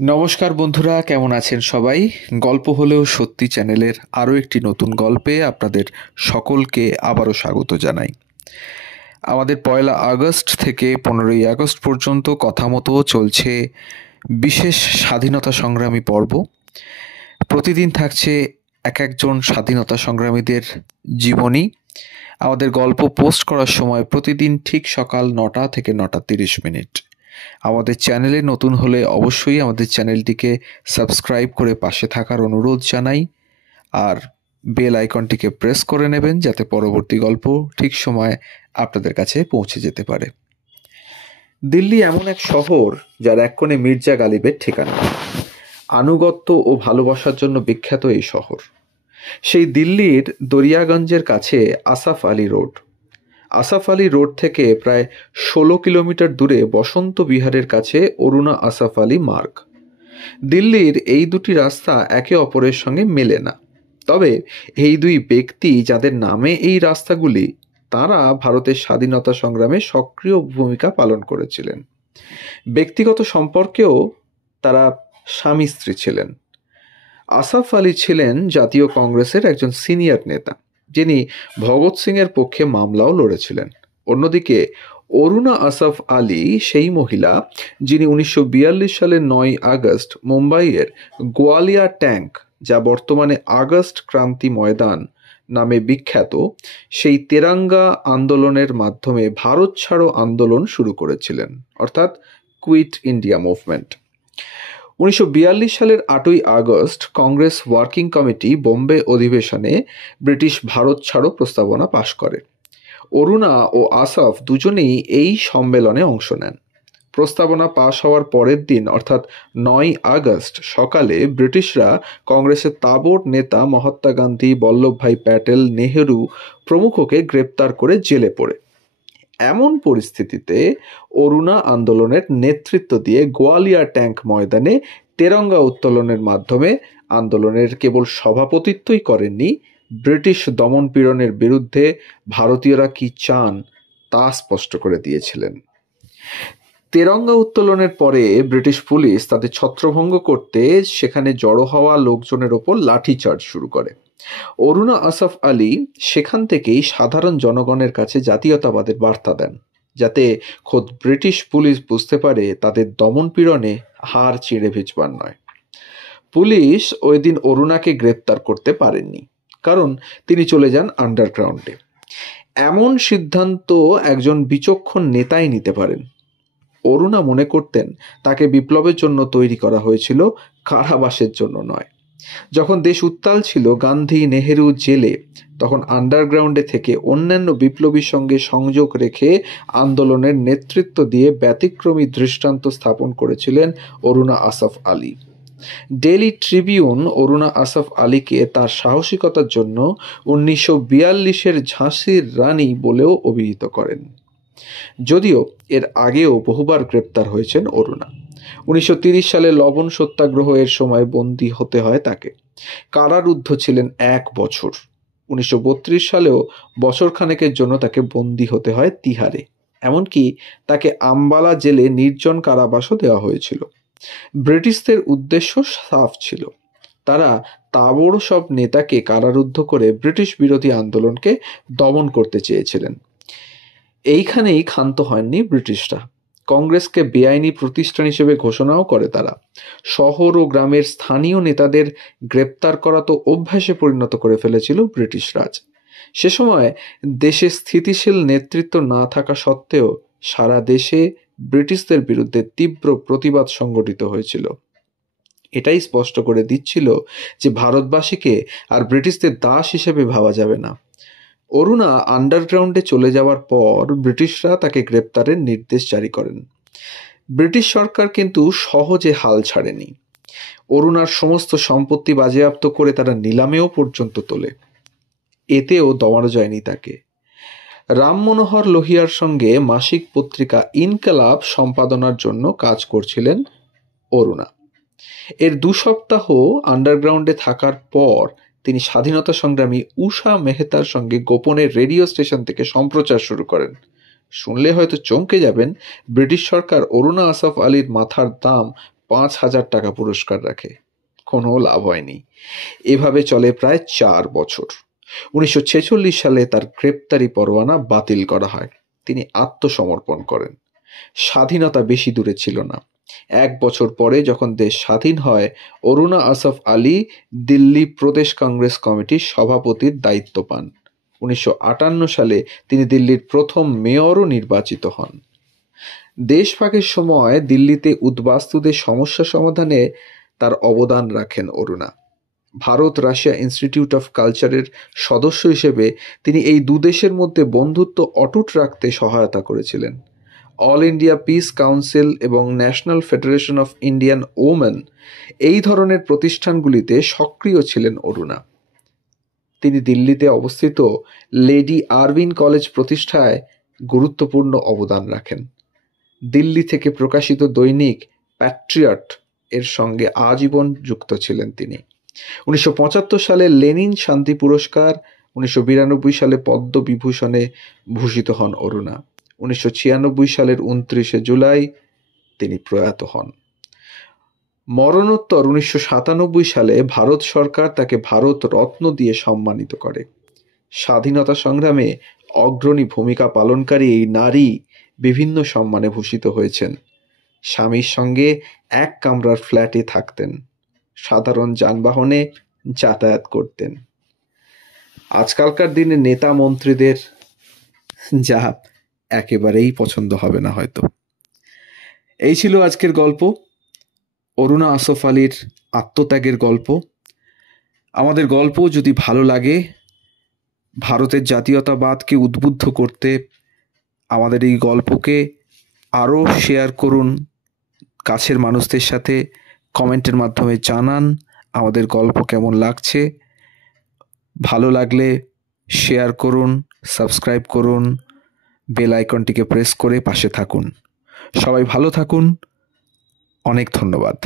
নমস্কার বন্ধুরা, কেমন আছেন সবাই? গল্প হলেও সত্যি চ্যানেলের আরও একটি নতুন গল্পে আপনাদের সকলকে আবারও স্বাগত জানাই। আমাদের 1 আগস্ট থেকে 15 আগস্ট পর্যন্ত কথা মতো চলছে বিশেষ স্বাধীনতা সংগ্রামী পর্ব। প্রতিদিন থাকছে এক একজন স্বাধীনতা সংগ্রামীদের জীবনী। আমাদের গল্প পোস্ট করার সময় প্রতিদিন ঠিক সকাল 9টা থেকে 9টা 30 মিনিট। আমাদের চ্যানেলে নতুন হলে অবশ্যই আমাদের চ্যানেলটিকে সাবস্ক্রাইব করে পাশে থাকার অনুরোধ জানাই, আর বেল আইকনটিকে প্রেস করে নেবেন যাতে পরবর্তী গল্প ঠিক সময়ে আপনাদের কাছে পৌঁছে যেতে পারে। দিল্লি এমন এক শহর যার এক কোণে মির্জা গালিবের ঠিকানা। আনুগত্য ও ভালোবাসার জন্য বিখ্যাত এই শহর। সেই দিল্লির দরিয়াগঞ্জের কাছে আসাফ আলী রোড। আসাফ আলী রোড থেকে প্রায় 16 কিলোমিটার দূরে বসন্ত বিহারের কাছে অরুণা আসাফ আলী মার্গ। দিল্লির এই দুটি রাস্তা একে অপরের সঙ্গে মেলে না, তবে এই দুই ব্যক্তি যাদের নামে এই রাস্তাগুলি, তারা ভারতের স্বাধীনতা সংগ্রামে সক্রিয় ভূমিকা পালন করেছিলেন। ব্যক্তিগত সম্পর্কেও তারা স্বামী স্ত্রী ছিলেন। আসাফ আলী ছিলেন জাতীয় কংগ্রেসের একজন সিনিয়র নেতা, যিনি ভগৎ সিংয়ের পক্ষে মামলাও লড়েছিলেন। অন্যদিকে অরুণা আসাফ আলী সেই মহিলা যিনি 1942 সালের 9 আগস্ট মুম্বাইয়ের গোয়ালিয়া ট্যাঙ্ক, যা বর্তমানে আগস্ট ক্রান্তি ময়দান নামে বিখ্যাত, সেই তেরাঙ্গা আন্দোলনের মাধ্যমে ভারত ছাড়ো আন্দোলন শুরু করেছিলেন, অর্থাৎ কুইট ইন্ডিয়া মুভমেন্ট। 1942 সালের 8ই August Congress working committee Bombay অধিবেশনে ব্রিটিশ ভারত ছাড়ো প্রস্তাবনা পাশ করে। অরুণা ও আসাফ দুজনেই এই সম্মেলনে অংশ নেন। প্রস্তাবনা পাশ হওয়ার পরের দিন অর্থাৎ 9 আগস্ট সকালে ব্রিটিশরা কংগ্রেসের তাবড় নেতা মহাত্মা গান্ধী, বল্লভভাই প্যাটেল, নেহেরু প্রমুখকে গ্রেপ্তার করে জেলে পড়ে। এমন পরিস্থিতিতে অরুণা আন্দোলনের নেতৃত্ব দিয়ে গোয়ালিয়া ট্যাঙ্ক ময়দানে তেরঙ্গা উত্তোলনের মাধ্যমে আন্দোলনের কেবল সভাপতিত্বই করেননি, ব্রিটিশ দমনপীড়নের বিরুদ্ধে ভারতীয়রা কি চান তা স্পষ্ট করে দিয়েছিলেন। তেরঙ্গা উত্তোলনের পরে ব্রিটিশ পুলিশ তাদের ছত্রভঙ্গ করতে সেখানে জড়ো হওয়া লোকজনের ওপর লাঠিচার্জ শুরু করে। অরুণা আসাফ আলী সেখান থেকেই সাধারণ জনগণের কাছে জাতীয়তাবাদের বার্তা দেন, যাতে খোদ ব্রিটিশ পুলিশ বুঝতে পারে তাদের দমনপীড়নে হাড় চিড়ে ভিজবার নয়। পুলিশ ওই দিন অরুণাকে গ্রেপ্তার করতে পারেননি, কারণ তিনি চলে যান আন্ডারগ্রাউন্ডে। এমন সিদ্ধান্ত একজন বিচক্ষণ নেতাই নিতে পারেন। অরুণা মনে করতেন তাকে বিপ্লবের জন্য তৈরি করা হয়েছিল, কারাবাসের জন্য নয়। যখন দেশ উত্তাল ছিল, গান্ধী নেহেরু জেলে, তখন আন্ডারগ্রাউন্ডে থেকে অন্যান্য বিপ্লবীর সঙ্গে সংযোগ রেখে আন্দোলনের নেতৃত্ব দিয়ে ব্যতিক্রমী দৃষ্টান্ত স্থাপন করেছিলেন অরুণা আসাফ আলী। ডেইলি ট্রিবিউন অরুণা আসাফ আলীকে তার সাহসিকতার জন্য 1942-এর ঝাঁসির রানী বলেও অভিহিত করেন। যদিও এর আগেও বহুবার গ্রেপ্তার হয়েছেন অরুণা। 1930 সালে লবণ সত্যাগ্রহ এর সময় বন্দী হতে হয় তাকে। কারারুদ্ধ ছিলেন 1 বছর। 1932 সালেও বছরখানেকের জন্য তাকে বন্দী হতে হয় তিহারে। এমনকি তাকে আম্বালা জেলে নির্জন কারাবাসও দেওয়া হয়েছিল। ব্রিটিশদের উদ্দেশ্য সাফ ছিল, তারা তাবড় সব নেতাকে কারারুদ্ধ করে ব্রিটিশ বিরোধী আন্দোলনকে দমন করতে চেয়েছিলেন। এইখানেই ক্ষান্ত হয়নি ব্রিটিশরা। কংগ্রেসকে বেআইনি প্রতিষ্ঠান হিসেবে ঘোষণাও করে তারা। শহর ও গ্রামের স্থানীয় নেতাদের গ্রেপ্তার করা তো অভ্যাসে পরিণত করে ফেলেছিল ব্রিটিশ রাজ। সে সময় দেশে স্থিতিশীল নেতৃত্ব না থাকা সত্ত্বেও সারা দেশে ব্রিটিশদের বিরুদ্ধে তীব্র প্রতিবাদ সংগঠিত হয়েছিল। এটাই স্পষ্ট করে দিচ্ছিল যে ভারতবাসীকে আর ব্রিটিশদের দাস হিসেবে ভাবা যাবে না। অরুণা আন্ডারগ্রাউন্ডে চলে যাওয়ার পর ব্রিটিশরা তাকে গ্রেপ্তারের নির্দেশ জারি করেন। ব্রিটিশ সরকার কিন্তু সহজে হাল ছাড়েনি। অরুণার সমস্ত সম্পত্তি বাজেয়াপ্ত করে তারা নিলামেও পর্যন্ত তোলে। এতেও দমানো যায়নি তাকে। রাম মনোহর লোহিয়ার সঙ্গে মাসিক পত্রিকা ইনকালাব সম্পাদনার জন্য কাজ করছিলেন অরুণা। এর 2 সপ্তাহ আন্ডারগ্রাউন্ডে থাকার পর তিনি স্বাধীনতা সংগ্রামী উষা মেহতার সঙ্গে গোপনে রেডিও স্টেশন থেকে সম্প্রচার শুরু করেন। শুনলে হয়তো চমকে যাবেন, ব্রিটিশ সরকার অরুণা আসাফ আলীর মাথার দাম 5,000 টাকা পুরস্কার রাখে। কোনো লাভ হয়নি। এভাবে চলে প্রায় 4 বছর। 1946 সালে তার গ্রেপ্তারি পরোয়ানা বাতিল করা হয়। তিনি আত্মসমর্পণ করেন। স্বাধীনতা বেশি দূরে ছিল না। 1 বছর পরে যখন দেশ স্বাধীন হয়, অরুণা আসফ আলী দিল্লি প্রদেশ কংগ্রেস কমিটির সভাপতির দায়িত্ব পান। 1958 সালে তিনি দিল্লির প্রথম মেয়রও নির্বাচিত হন। দেশভাগের সময় দিল্লিতে উদ্বাস্তুদের সমস্যা সমাধানে তার অবদান রাখেন Aruna. Bharat Russia institute of কালচারের সদস্য হিসেবে তিনি এই দুদেশের মধ্যে বন্ধুত্ব অটুট রাখতে সহায়তা করেছিলেন। অল ইন্ডিয়া পিস কাউন্সিল এবং national federation of Indian women এই ধরনের প্রতিষ্ঠানগুলিতে সক্রিয় ছিলেন অরুণা। তিনি দিল্লিতে অবস্থিত লেডি আরউইন কলেজ প্রতিষ্ঠায় গুরুত্বপূর্ণ অবদান রাখেন। দিল্লি থেকে প্রকাশিত দৈনিক প্যাট্রিয়ট এর সঙ্গে আজীবন যুক্ত ছিলেন তিনি। 1975 সালে লেনিন শান্তি পুরস্কার, 1992 সালে পদ্মবিভূষণে ভূষিত হন অরুণা। 1996 সালের 29 জুলাই তিনি প্রয়াত হন। মরণোত্তর 1997 সালে ভারত সরকার তাকে ভারত রত্ন দিয়ে সম্মানিত করে। স্বাধীনতা সংগ্রামে অগ্রণী ভূমিকা পালনকারী এই নারী বিভিন্ন সম্মানে ভূষিত হয়েছেন। স্বামীর সঙ্গে এক কামরার ফ্ল্যাটে থাকতেন, সাধারণ যানবাহনে যাতায়াত করতেন। আজকালকার দিনে নেতা মন্ত্রীদের যা একেবারেই পছন্দ হবে না হয়তো। এই ছিল আজকের গল্প, অরুণা আসফ আলীর আত্মত্যাগের গল্প। আমাদের গল্প যদি ভালো লাগে, ভারতের জাতীয়তাবাদকে উদ্বুদ্ধ করতে আমাদের এই গল্পকে আরও শেয়ার করুন, কাছের মানুষদের সাথে কমেন্টের মাধ্যমে জানান আমাদের গল্প কেমন লাগছে। ভালো লাগলে শেয়ার করুন, সাবস্ক্রাইব করুন, বেল আইকনটিকে প্রেস করে পাশে থাকুন। সবাই ভালো থাকুন। অনেক ধন্যবাদ।